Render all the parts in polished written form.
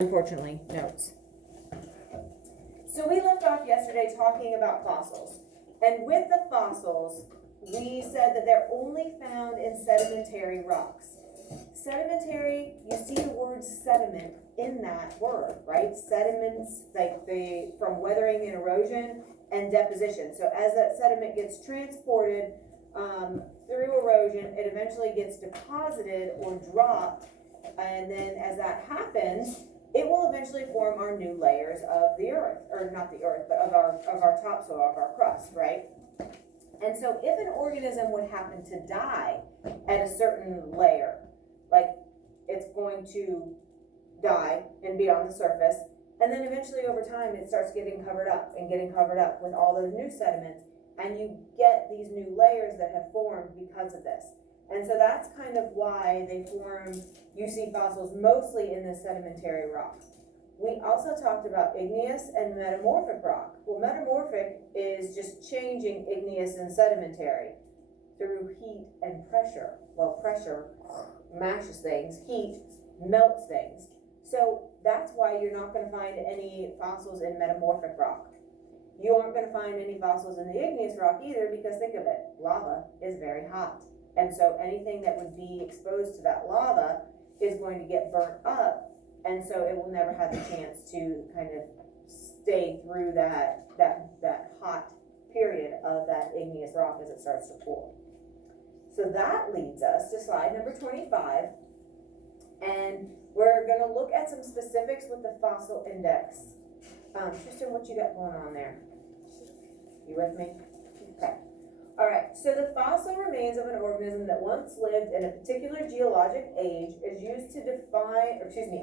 Unfortunately, notes. So we left off yesterday talking about fossils. And with the fossils, we said that they're only found in sedimentary rocks. Sedimentary, you see the word sediment in that word, right? Sediments, like from weathering and erosion and deposition. So as that sediment gets transported through erosion, it eventually gets deposited or dropped. And then as that happens, it will eventually form our new layers of the earth, or not the earth, but of our topsoil, of our crust, right? And so if an organism would happen to die at a certain layer, like it's going to die and be on the surface, and then eventually over time it starts getting covered up with all those new sediments, and you get these new layers that have formed because of this. And so that's kind of why they form, you see fossils mostly in the sedimentary rock. We also talked about igneous and metamorphic rock. Well, metamorphic is just changing igneous and sedimentary through heat and pressure. Well, pressure mashes things, heat melts things. So that's why you're not going to find any fossils in metamorphic rock. You aren't going to find any fossils in the igneous rock either, because think of it, lava is very hot. And so anything that would be exposed to that lava is going to get burnt up, and so it will never have the chance to kind of stay through that hot period of that igneous rock as it starts to cool. So that leads us to slide number 25, and we're going to look at some specifics with the fossil index. Tristan, what you got going on there? You with me? Okay. All right, so the fossil remains of an organism that once lived in a particular geologic age is used to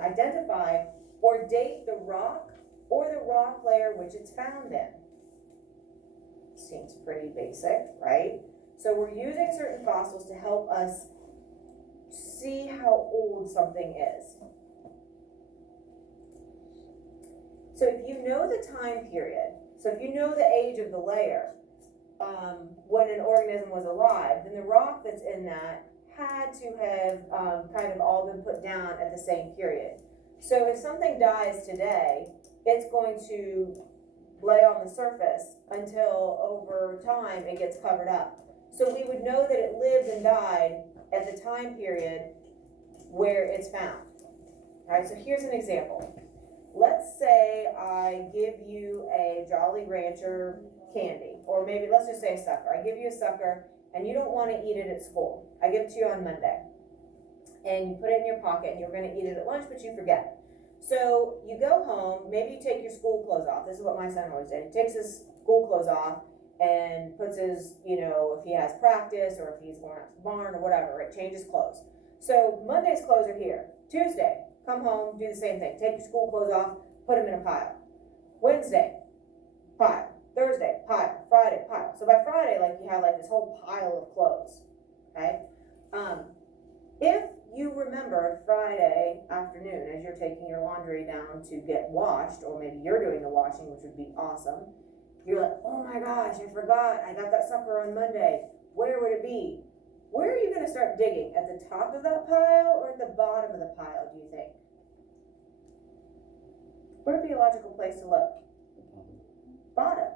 identify or date the rock or the rock layer which it's found in. Seems pretty basic, right? So we're using certain fossils to help us see how old something is. So if you know the time period, so if you know the age of the layer, when an organism was alive, then the rock that's in that had to have kind of all been put down at the same period. So if something dies today, it's going to lay on the surface until over time it gets covered up. So we would know that it lived and died at the time period where it's found. All right, so here's an example. Let's say I give you a Jolly Rancher candy, or maybe let's just say a sucker. I give you a sucker and you don't want to eat it at school. I give it to you on Monday and you put it in your pocket and you're going to eat it at lunch, but you forget. So you go home, maybe you take your school clothes off. This is what my son always did. He takes his school clothes off and puts his, if he has practice or if he's going out to the barn or whatever, it changes clothes. So Monday's clothes are here. Tuesday, come home, do the same thing. Take your school clothes off, put them in a pile. Wednesday, pile. Thursday, pile. Friday, pile. So by Friday, you have this whole pile of clothes, okay? If you remember Friday afternoon as you're taking your laundry down to get washed, or maybe you're doing the washing, which would be awesome, you're like, oh my gosh, I forgot, I got that sucker on Monday. Where would it be? Where are you going to start digging? At the top of that pile or at the bottom of the pile, do you think? What would be a logical place to look? Bottom.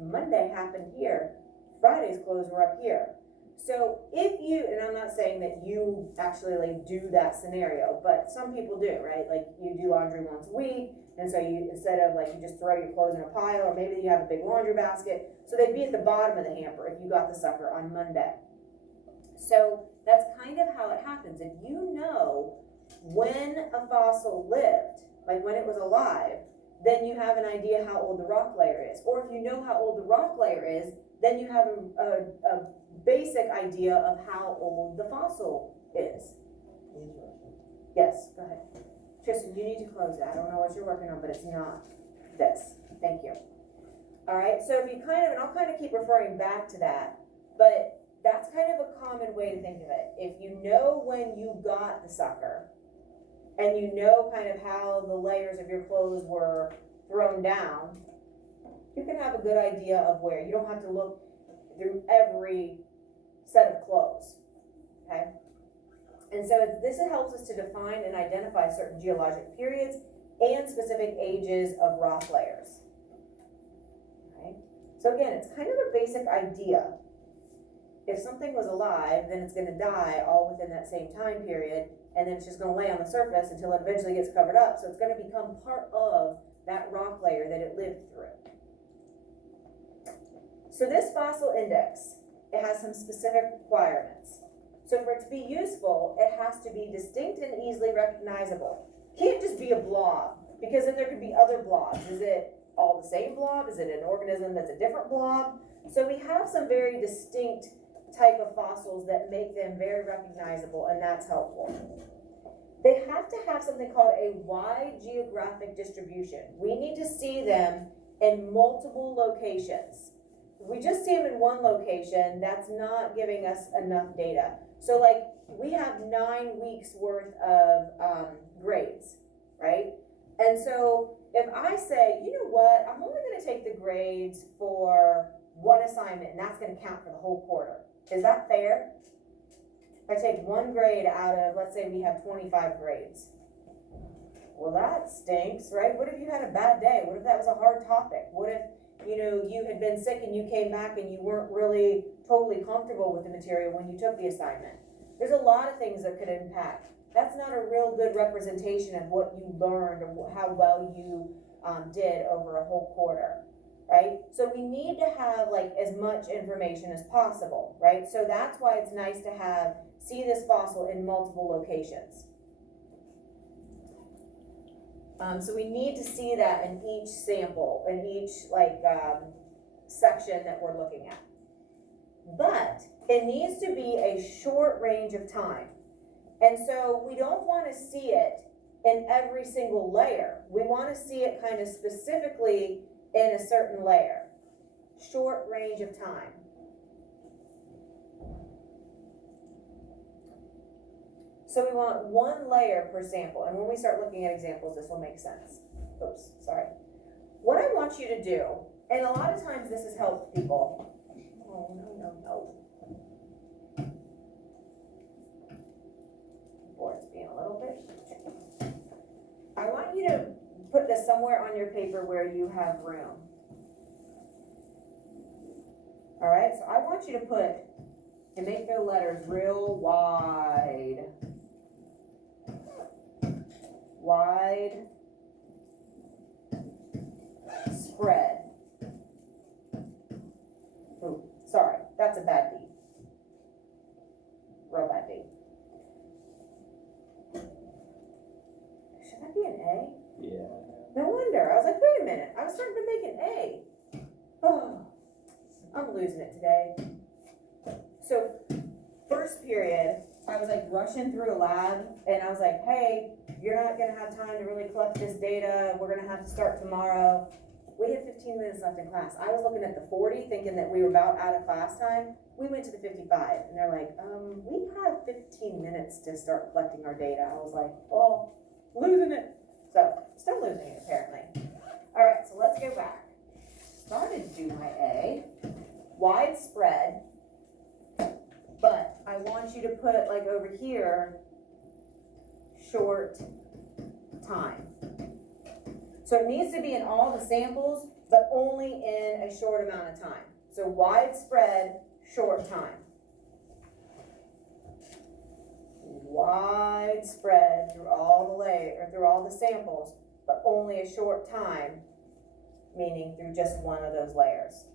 Monday happened here. Friday's clothes were up here. So if you, and I'm not saying that you actually do that scenario, but some people do, right? You do laundry once a week, and so you, instead of you just throw your clothes in a pile, or maybe you have a big laundry basket, so they'd be at the bottom of the hamper if you got the sucker on Monday. So that's kind of how it happens. If you know when a fossil lived, when it was alive, then you have an idea how old the rock layer is. Or if you know how old the rock layer is, then you have a basic idea of how old the fossil is. Yes, go ahead. Tristan, you need to close that. I don't know what you're working on, but it's not this. Thank you. All right, so if you and I'll keep referring back to that, but that's kind of a common way to think of it. If you know when you got the sucker, and you know kind of how the layers of your clothes were thrown down, you can have a good idea of where. You don't have to look through every set of clothes, okay? And so this helps us to define and identify certain geologic periods and specific ages of rock layers. Okay? So again, it's kind of a basic idea. If something was alive, then it's going to die all within that same time period, and then it's just going to lay on the surface until it eventually gets covered up. So it's going to become part of that rock layer that it lived through. So this fossil index, it has some specific requirements. So for it to be useful, it has to be distinct and easily recognizable. It can't just be a blob, because then there could be other blobs. Is it all the same blob? Is it an organism that's a different blob? So we have some very distinct type of fossils that make them very recognizable, and that's helpful. They have to have something called a wide geographic distribution. We need to see them in multiple locations. If we just see them in one location, that's not giving us enough data. So like we have 9 weeks worth of grades, right? And so if I say, you know what, I'm only going to take the grades for one assignment, and that's going to count for the whole quarter. Is that fair? If I take 1 grade out of, let's say we have 25 grades. Well, that stinks, right? What if you had a bad day? What if that was a hard topic? What if, you had been sick and you came back and you weren't really totally comfortable with the material when you took the assignment? There's a lot of things that could impact. That's not a real good representation of what you learned or how well you did over a whole quarter, right? So we need to have like as much information as possible, right? So that's why it's nice to see this fossil in multiple locations. So we need to see that in each sample, in each section that we're looking at. But it needs to be a short range of time. And so we don't want to see it in every single layer. We want to see it kind of specifically in a certain layer. Short range of time. So we want 1 layer per sample. And when we start looking at examples, this will make sense. Oops, sorry. What I want you to do, and a lot of times this has helped people. Oh, no. Board's being a little bit. I want you to put this somewhere on your paper where you have room. All right, so I want you to put, and make the letters real wide. Wide spread. Oh, sorry, that's a bad B. Real bad B. Should that be an A? Yeah. No wonder. I was like, wait a minute. I was starting to make an A. Oh, I'm losing it today. So, first period, I was like rushing through a lab, and I was like, hey, you're not going to have time to really collect this data. We're going to have to start tomorrow. We had 15 minutes left in class. I was looking at the 40, thinking that we were about out of class time. We went to the 55, and they're like, we have 15 minutes to start collecting our data. I was like, oh, losing it. So, still losing it, apparently. All right, so let's go back. Started to do my A. Widespread. But I want you to put, like over here, short time. So it needs to be in all the samples, but only in a short amount of time. So widespread, short time. Widespread through all the samples, but only a short time, meaning through just one of those layers.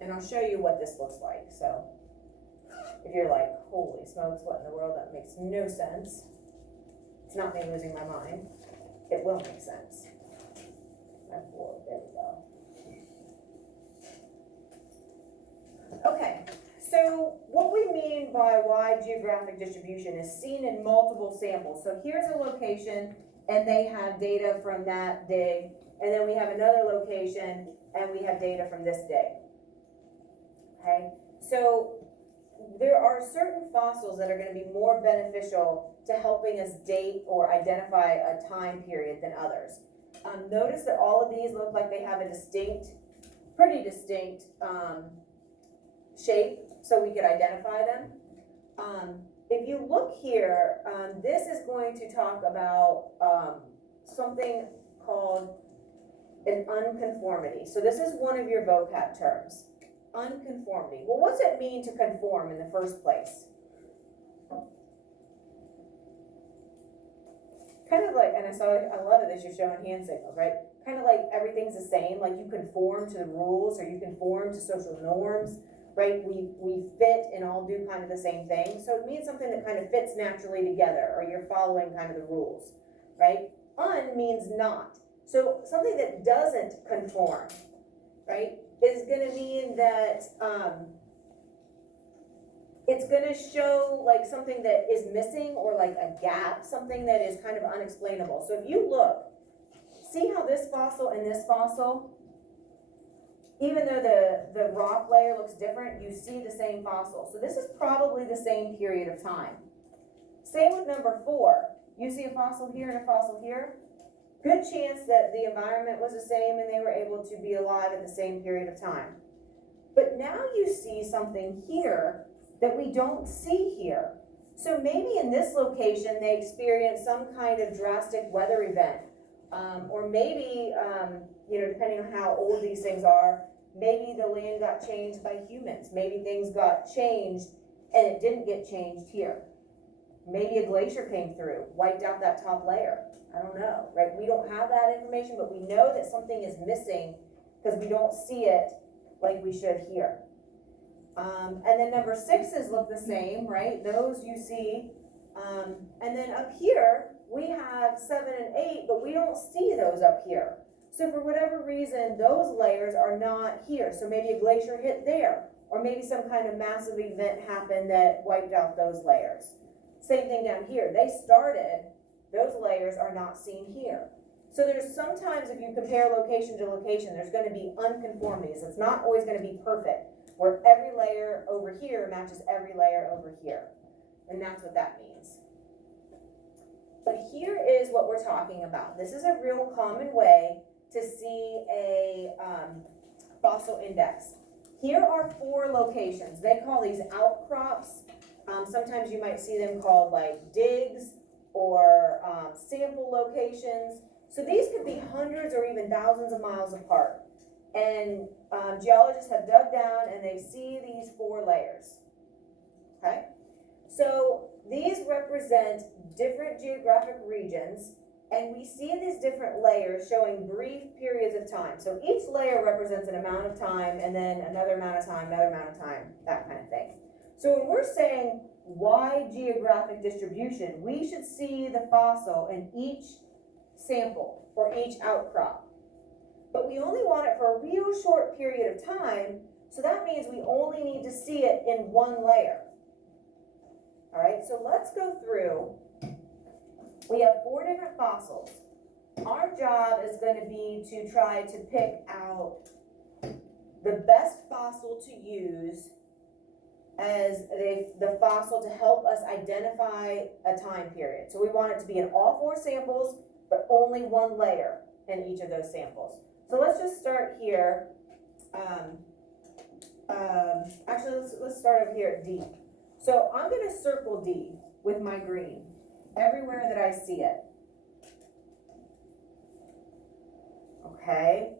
And I'll show you what this looks like. So if you're like, holy smokes, what in the world, that makes no sense. It's not me losing my mind. It will make sense. My board, there we go. Okay, so what we mean by wide geographic distribution is seen in multiple samples. So here's a location, and they have data from that dig, and then we have another location, and we have data from this dig. Okay, so there are certain fossils that are going to be more beneficial to helping us date or identify a time period than others. Notice that all of these look like they have a pretty distinct shape, so we could identify them. if you look here, this is going to talk about something called an unconformity. So this is one of your vocab terms, unconformity. Well, what's it mean to conform in the first place? Kind of like, and I love it that you're showing hand signals, right? Kind of like everything's the same, like you conform to the rules or you conform to social norms, right? We fit and all do kind of the same thing. So it means something that kind of fits naturally together, or you're following kind of the rules, right? Un means not. So something that doesn't conform, right, is going to mean that it's going to show like something that is missing or like a gap, something that is kind of unexplainable. So if you look, see how this fossil and this fossil, even though the rock layer looks different, you see the same fossil. So this is probably the same period of time. Same with number 4. You see a fossil here and a fossil here. Good chance that the environment was the same and they were able to be alive at the same period of time. But now you see something here that we don't see here. So maybe in this location they experienced some kind of drastic weather event. Or maybe, depending on how old these things are, maybe the land got changed by humans. Maybe things got changed and it didn't get changed here. Maybe a glacier came through, wiped out that top layer. I don't know, right? We don't have that information, but we know that something is missing because we don't see it like we should here. And then number 6s look the same, right? Those you see. And then up here, we have 7 and 8, but we don't see those up here. So for whatever reason, those layers are not here. So maybe a glacier hit there, or maybe some kind of massive event happened that wiped out those layers. Same thing down here. They started, those layers are not seen here. So there's sometimes if you compare location to location, there's going to be unconformities. It's not always going to be perfect, where every layer over here matches every layer over here. And that's what that means. But here is what we're talking about. This is a real common way to see a fossil index. Here are 4 locations. They call these outcrops. Sometimes you might see them called like digs or sample locations. So these could be hundreds or even thousands of miles apart. And geologists have dug down and they see these 4 layers. Okay? So these represent different geographic regions, and we see these different layers showing brief periods of time. So each layer represents an amount of time, and then another amount of time, another amount of time, that kind of thing. So when we're saying wide geographic distribution, we should see the fossil in each sample or each outcrop. But we only want it for a real short period of time, so that means we only need to see it in one layer. All right, so let's go through. We have 4 different fossils. Our job is going to be to try to pick out the best fossil to use as the fossil to help us identify a time period. So we want it to be in all 4 samples, but only one layer in each of those samples. So let's just start here. Actually, let's start over here at D. So I'm going to circle D with my green everywhere that I see it. Okay,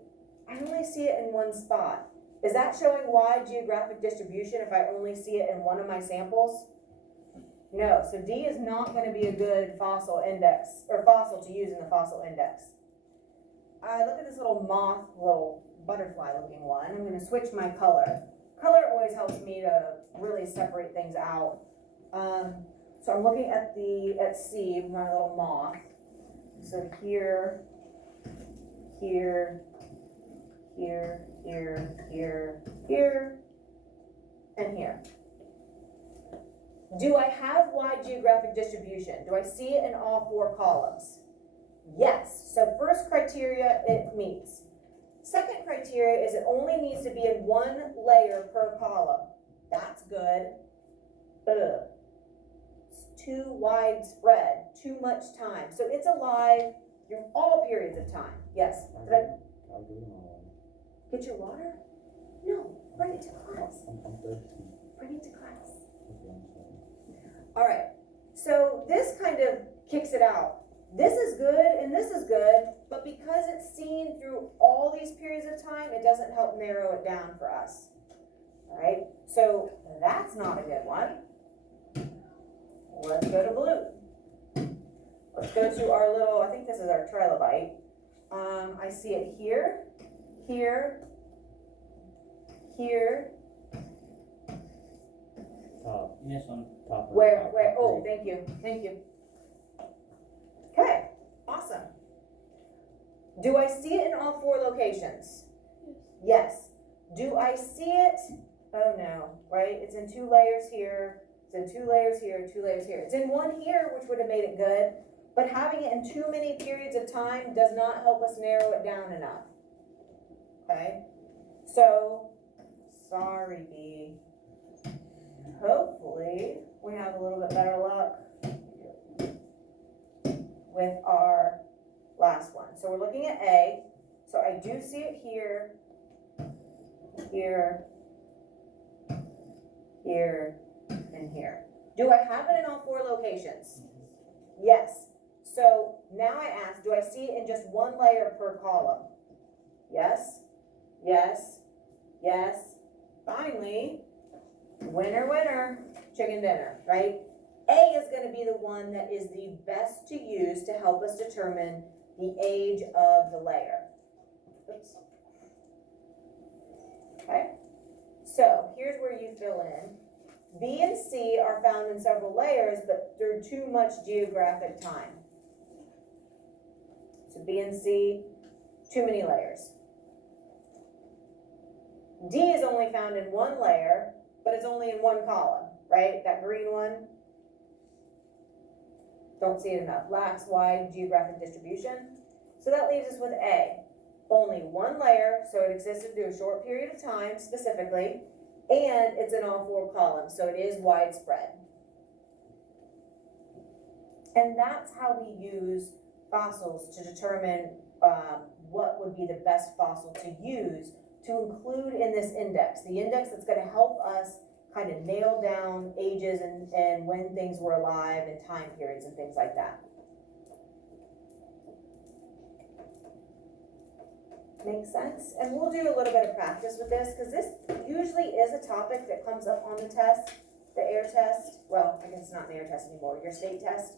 I only see it in one spot. Is that showing wide geographic distribution if I only see it in one of my samples? No, so D is not going to be a good fossil index, or fossil to use in the fossil index. Look at this little moth, little butterfly looking one. I'm going to switch my color. Color always helps me to really separate things out. So I'm looking at C, my little moth. So here, here, here, here, here, here, and here. Do I have wide geographic distribution? Do I see it in all 4 columns? Yes. So first criteria, it meets. Second criteria is it only needs to be in one layer per column. That's good. Ugh. It's too widespread, too much time. So it's alive through all periods of time. Yes? Get your water? No, bring it to class. Bring it to class. All right, so this kind of kicks it out. This is good and this is good, but because it's seen through all these periods of time, it doesn't help narrow it down for us. All right, so that's not a good one. Let's go to blue. Let's go to our little, I think this is our trilobite. I see it here, here, here. Top. Yes, on top. Where, oh, thank you. Okay, awesome. Do I see it in all 4 locations? Yes. Do I see it? Oh no, right? It's in 2 layers here. It's in 2 layers here, 2 layers here. It's in 1 here, which would have made it good, but having it in too many periods of time does not help us narrow it down enough. Okay? So, sorry, B. Hopefully, we have a little bit better luck with our last one. So we're looking at A. So I do see it here, here, here, and here. Do I have it in all 4 locations? Yes. So now I ask, do I see it in just 1 layer per column? Yes, yes, yes. Finally, winner, winner, chicken dinner, right? A is going to be the one that is the best to use to help us determine the age of the layer. Oops. Okay, so here's where you fill in. B and C are found in several layers, but they're too much geographic time. So B and C, too many layers. D is only found in 1 layer, but it's only in 1 column, right? That green one. Don't see it enough. Lacks wide geographic distribution. So that leaves us with A. Only 1 layer, so it existed through a short period of time specifically, and it's in all 4 columns, so it is widespread. And that's how we use fossils to determine what would be the best fossil to use to include in this index, the index that's going to help us kind of nail down ages and when things were alive and time periods and things like that. Makes sense? And we'll do a little bit of practice with this because this usually is a topic that comes up on the test, the air test. Well, I guess it's not an air test anymore, your state test.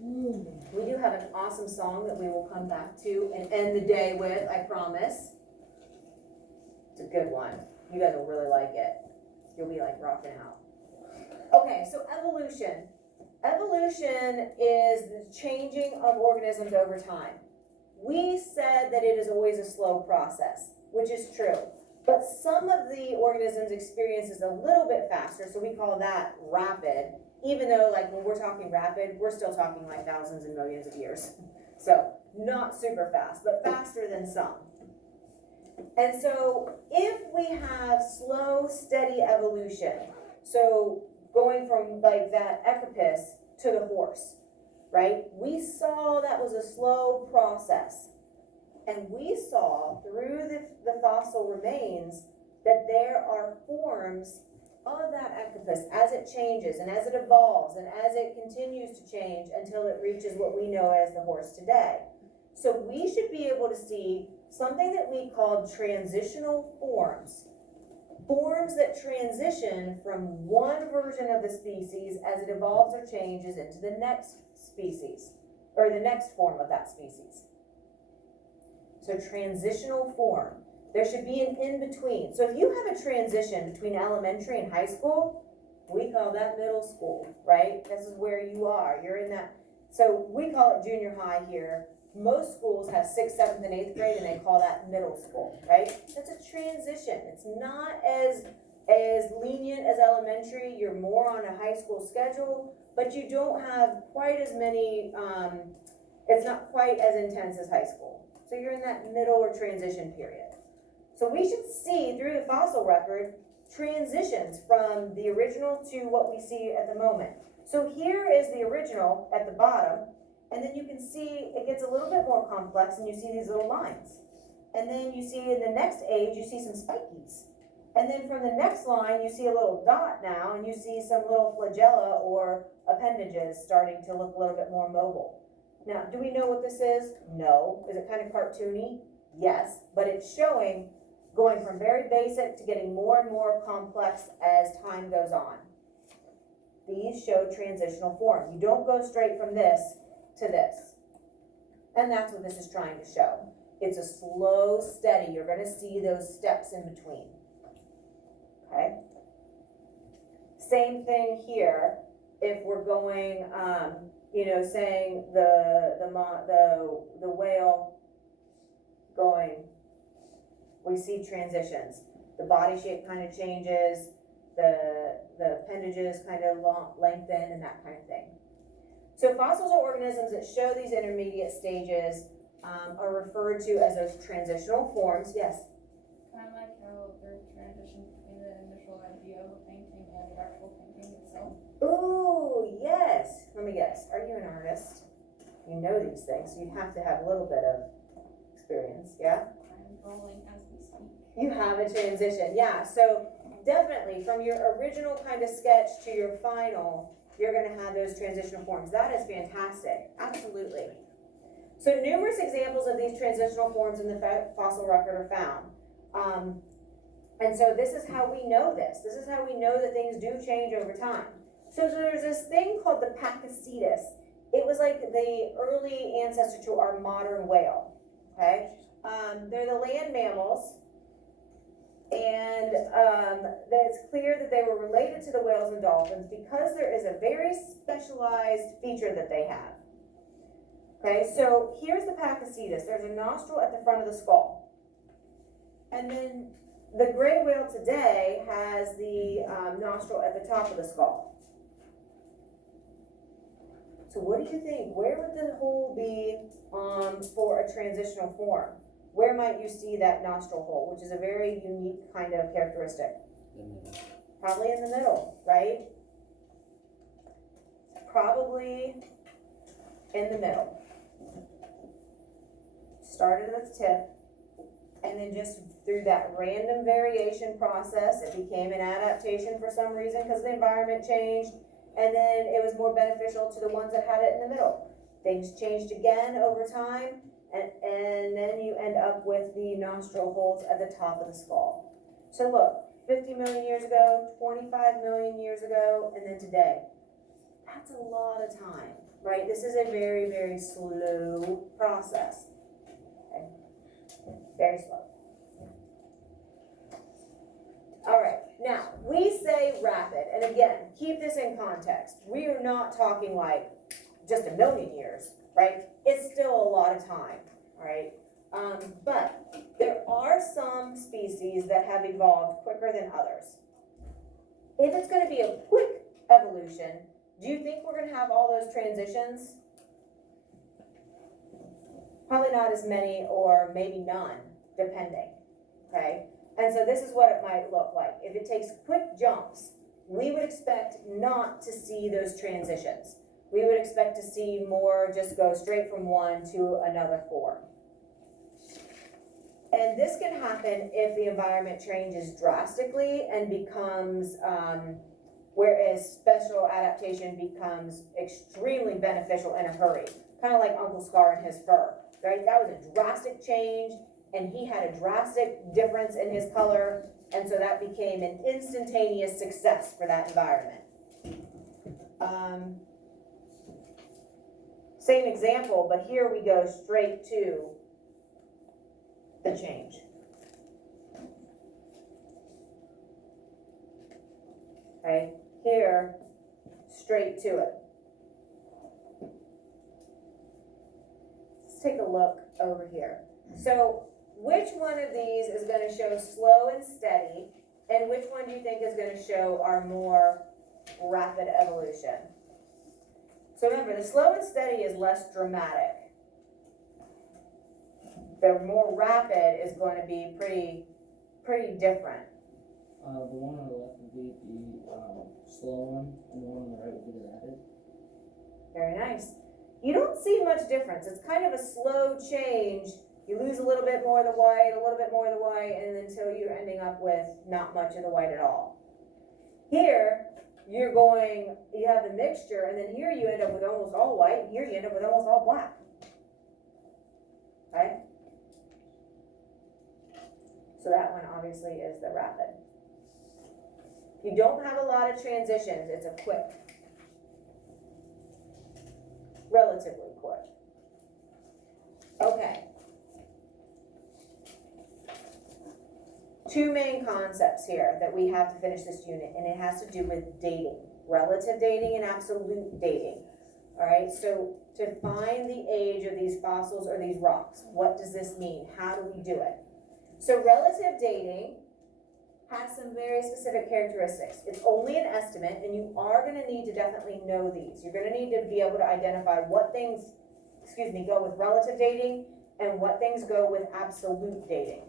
We do have an awesome song that we will come back to and end the day with, I promise. It's a good one. You guys will really like it. You'll be like rocking out. Okay, so evolution. Evolution is the changing of organisms over time. We said that it is always a slow process, which is true. But some of the organisms experience is a little bit faster, so we call that rapid. Even though, like, when we're talking rapid, we're still talking like thousands and millions of years. So, not super fast, but faster than some. And so, if we have slow, steady evolution, so going from like that Ecopus to the horse, right? We saw that was a slow process. And we saw through the fossil remains that there are forms of that Ecopus as it changes and as it evolves and as it continues to change until it reaches what we know as the horse today. So we should be able to see something that we call transitional forms. Forms that transition from one version of the species as it evolves or changes into the next species, or the next form of that species. So transitional form. There should be an in-between. So if you have a transition between elementary and high school, we call that middle school, right? This is where you are. You're in that. So we call it junior high here. Most schools have 6th, 7th, and 8th grade, and they call that middle school, right? That's a transition. It's not as lenient as elementary. You're more on a high school schedule, but you don't have quite as many, it's not quite as intense as high school. So you're in that middle or transition period. So we should see through the fossil record transitions from the original to what we see at the moment. So here is the original at the bottom, and then you can see it gets a little bit more complex and you see these little lines. And then you see in the next age, you see some spikies. And then from the next line, you see a little dot now, and you see some little flagella or appendages starting to look a little bit more mobile. Now, do we know what this is? No. Is it kind of cartoony? Yes, but it's showing going from very basic to getting more and more complex as time goes on. These show transitional form. You don't go straight from this to this. And that's what this is trying to show. It's a slow, steady. You're going to see those steps in between. Okay? Same thing here. If we're going, saying the whale going, we see transitions. The body shape kind of changes, the appendages kind of lengthen, and that kind of thing. So fossils are organisms that show these intermediate stages are referred to as those transitional forms. Yes? Kind of like how there's transition between the initial idea of a painting and the actual painting itself. Ooh, yes. Let me guess. Are you an artist? You know these things, so you have to have a little bit of experience, yeah? I'm rolling as we speak. You have a transition, yeah. So definitely from your original kind of sketch to your final, you're going to have those transitional forms. That is fantastic. Absolutely. So numerous examples of these transitional forms in the fossil record are found. And so this is how we know this. This is how we know that things do change over time. So there's this thing called the Pakicetus. It was like the early ancestor to our modern whale, okay? They're the land mammals, and it's clear that they were related to the whales and dolphins because there is a very specialized feature that they have. Okay, so here's the Pakicetus. There's a nostril at the front of the skull. And then the gray whale today has the nostril at the top of the skull. So what do you think? Where would the hole be for a transitional form? Where might you see that nostril hole, which is a very unique kind of characteristic? Probably in the middle, right? Probably in the middle. Started at the tip, and then just through that random variation process, it became an adaptation for some reason because the environment changed, and then it was more beneficial to the ones that had it in the middle. Things changed again over time, and then you end up with the nostril holes at the top of the skull. So look, 50 million years ago, 25 million years ago, and then today. That's a lot of time, right? This is a very, very slow process. Okay? Very slow. All right, now, we say rapid, and again, keep this in context. We are not talking like just a million years, right? It's still a lot of time, all right? But there are some species that have evolved quicker than others. If it's going to be a quick evolution, do you think we're going to have all those transitions? Probably not as many, or maybe none, depending, okay? And so this is what it might look like. If it takes quick jumps, we would expect not to see those transitions. We would expect to see more just go straight from one to another form. And this can happen if the environment changes drastically and becomes, whereas special adaptation becomes extremely beneficial in a hurry. Kind of like Uncle Scar and his fur, right? That was a drastic change, and he had a drastic difference in his color, and so that became an instantaneous success for that environment. Same example, but here we go straight to the change. Okay, here, straight to it. Let's take a look over here. So, which one of these is going to show slow and steady, and which one do you think is going to show our more rapid evolution? So remember, the slow and steady is less dramatic. The more rapid is going to be pretty different. The one on the left would be the slow one, and the one on the right would be the rapid. Very nice. You don't see much difference. It's kind of a slow change You lose a little bit more of the white, a little bit more of the white, and until you're ending up with not much of the white at all. Here, you have the mixture, and then here you end up with almost all white, and here you end up with almost all black. Okay? So that one obviously is the rapid. You don't have a lot of transitions, it's a quick. Relatively quick. Okay. Two main concepts here that we have to finish this unit, and it has to do with dating. Relative dating and absolute dating. Alright, so to find the age of these fossils or these rocks, what does this mean? How do we do it? So relative dating has some very specific characteristics. It's only an estimate, and you are going to need to definitely know these. You're going to need to be able to identify what things, go with relative dating and what things go with absolute dating.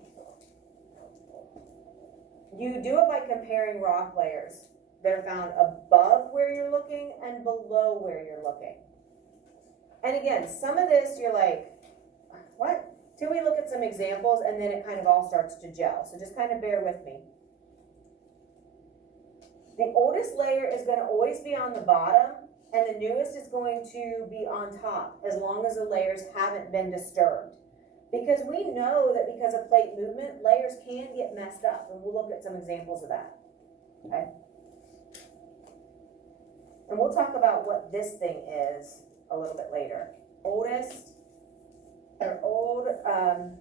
You do it by comparing rock layers that are found above where you're looking and below where you're looking. And again, some of this you're like, what? Till we look at some examples, and then it kind of all starts to gel. So just kind of bear with me. The oldest layer is going to always be on the bottom, and the newest is going to be on top, as long as the layers haven't been disturbed. Because we know that because of plate movement, layers can get messed up, and we'll look at some examples of that. Okay? And we'll talk about what this thing is a little bit later. Oldest, or old, and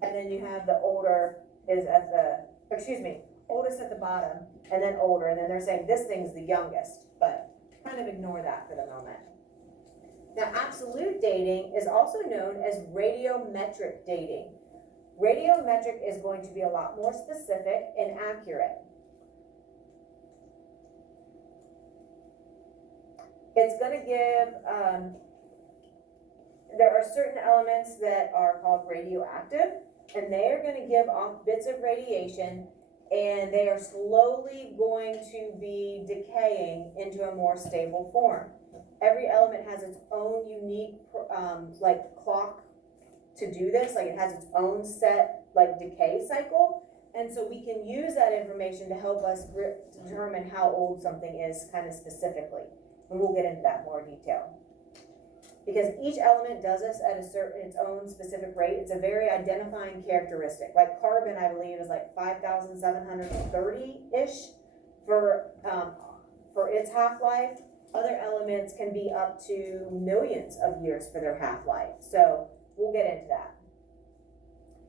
then you have the older is at the, oldest at the bottom, and then older, and then they're saying this thing's the youngest, but kind of ignore that for the moment. Now, absolute dating is also known as radiometric dating. Radiometric is going to be a lot more specific and accurate. It's going to give, there are certain elements that are called radioactive, and they are going to give off bits of radiation, and they are slowly going to be decaying into a more stable form. Every element has its own unique, clock to do this. Like, it has its own set, decay cycle. And so we can use that information to help us determine how old something is kind of specifically. And we'll get into that more detail. Because each element does this at its own specific rate. It's a very identifying characteristic. Like carbon, I believe, is like 5,730-ish for its half-life. Other elements can be up to millions of years for their half-life. So we'll get into that.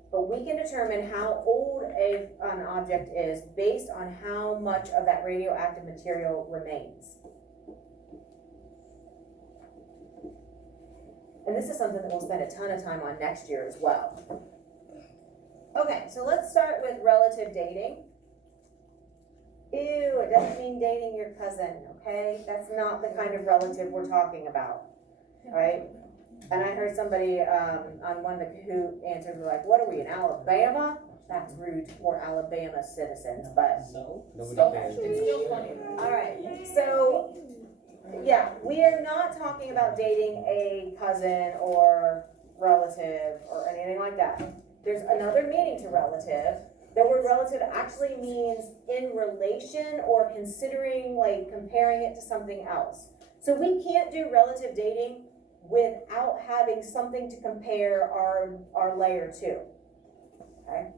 But we can determine how old an object is based on how much of that radioactive material remains. And this is something that we'll spend a ton of time on next year as well. Okay, so let's start with relative dating. Ew, it doesn't mean dating your cousin, okay? That's not the kind of relative we're talking about, right? And I heard somebody on one of the Kahoot answers were like, what are we, in Alabama? That's rude for Alabama citizens, but Nobody cares. It's still funny. all right. So yeah, we are not talking about dating a cousin or relative or anything like that. There's another meaning to relative. The word relative actually means in relation or considering, like comparing it to something else. So we can't do relative dating without having something to compare our layer to, okay?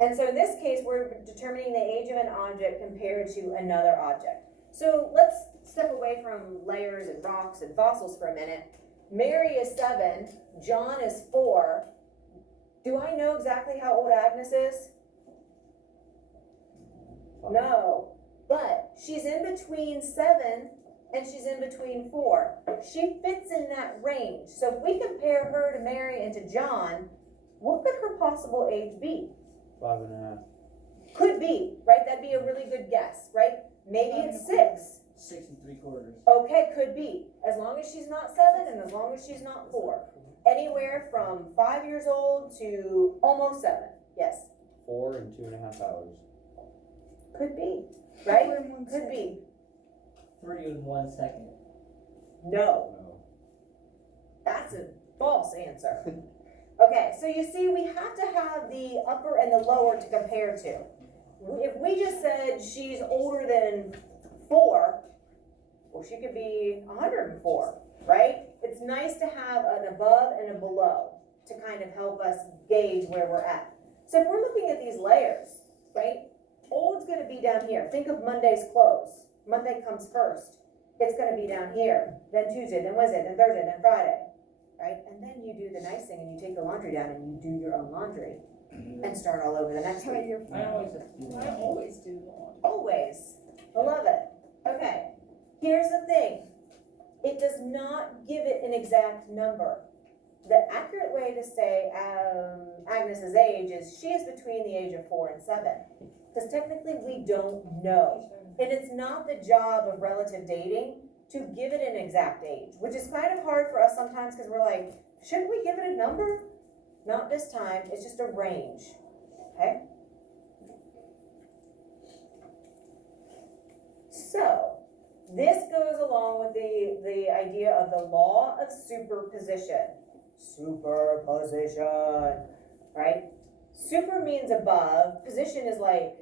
And so in this case, we're determining the age of an object compared to another object. So let's step away from layers and rocks and fossils for a minute. Mary is 7, John is 4. Do I know exactly how old Agnes is? No, but she's in between 7 and she's in between 4. She fits in that range. So if we compare her to Mary and to John, what could her possible age be? 5.5. Could be, right? That'd be a really good guess, right? Maybe it's 6. 6 3/4. Okay, could be. As long as she's not 7 and as long as she's not 4. Anywhere from 5 years old to almost 7. Yes. 4 and 2.5 hours. Could be, right? Could be. 3 in 1 second. No. That's a False answer. Okay, so you see, we have to have the upper and the lower to compare to. If we just said she's older than 4, well, she could be 104, right? It's nice to have an above and a below to kind of help us gauge where we're at. So if we're looking at these layers, right? Old's gonna be down here. Think of Monday's clothes. Monday comes first. It's gonna be down here, then Tuesday, then Wednesday, then Thursday, then Friday, right? And then you do the nice thing and you take the laundry down and you do your own laundry and start all over the next Try week. your I always have to do I that. always do the laundry. Always. I love it. Okay, here's the thing. It does not give it an exact number. The accurate way to say Agnes's age is she is between the age of 4 and 7. Because technically we don't know. And it's not the job of relative dating to give it an exact age, which is kind of hard for us sometimes because we're like, shouldn't we give it a number? Not this time, it's just a range, okay? So, this goes along with the idea of the law of superposition. Superposition, right? Super means above, position is like,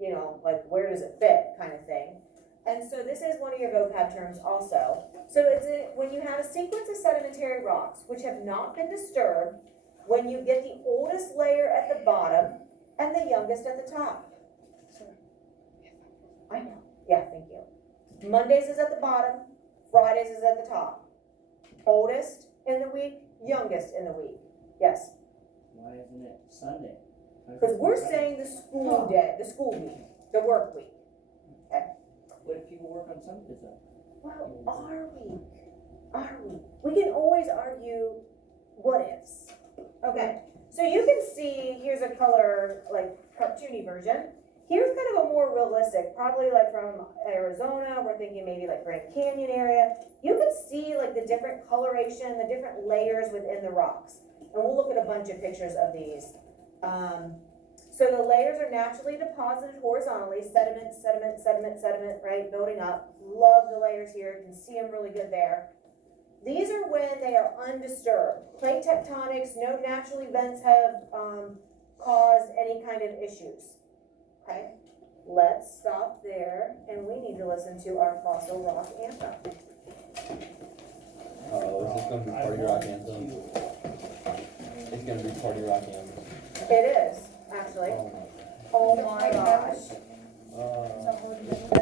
you know, like where does it fit kind of thing. And so this is one of your vocab terms also. So when you have a sequence of sedimentary rocks which have not been disturbed, when you get the oldest layer at the bottom and the youngest at the top. I know. Yeah, thank you. Mondays is at the bottom, Fridays is at the top. Oldest in the week, youngest in the week. Yes. Why isn't it Sunday? Because we're saying the school day, the school week, the work week. What if people work on Sundays though? Well, are we? Are we? We can always argue what ifs. Okay, so you can see, here's a color, like, cartoony version. Here's kind of a more realistic, probably like from Arizona, we're thinking maybe like Grand Canyon area. You can see like the different coloration, the different layers within the rocks. And we'll look at a bunch of pictures of these. So the layers are naturally deposited horizontally, sediment, sediment, sediment, sediment, right, building up. Love the layers here, you can see them really good there. These are when they are undisturbed. Plate tectonics, no natural events have caused any kind of issues. Okay, let's stop there, and we need to listen to our fossil rock anthem. Uh-oh, is this gonna be party rock anthem? It's gonna be party rock anthem. It is, actually. Oh my Oh my gosh. God.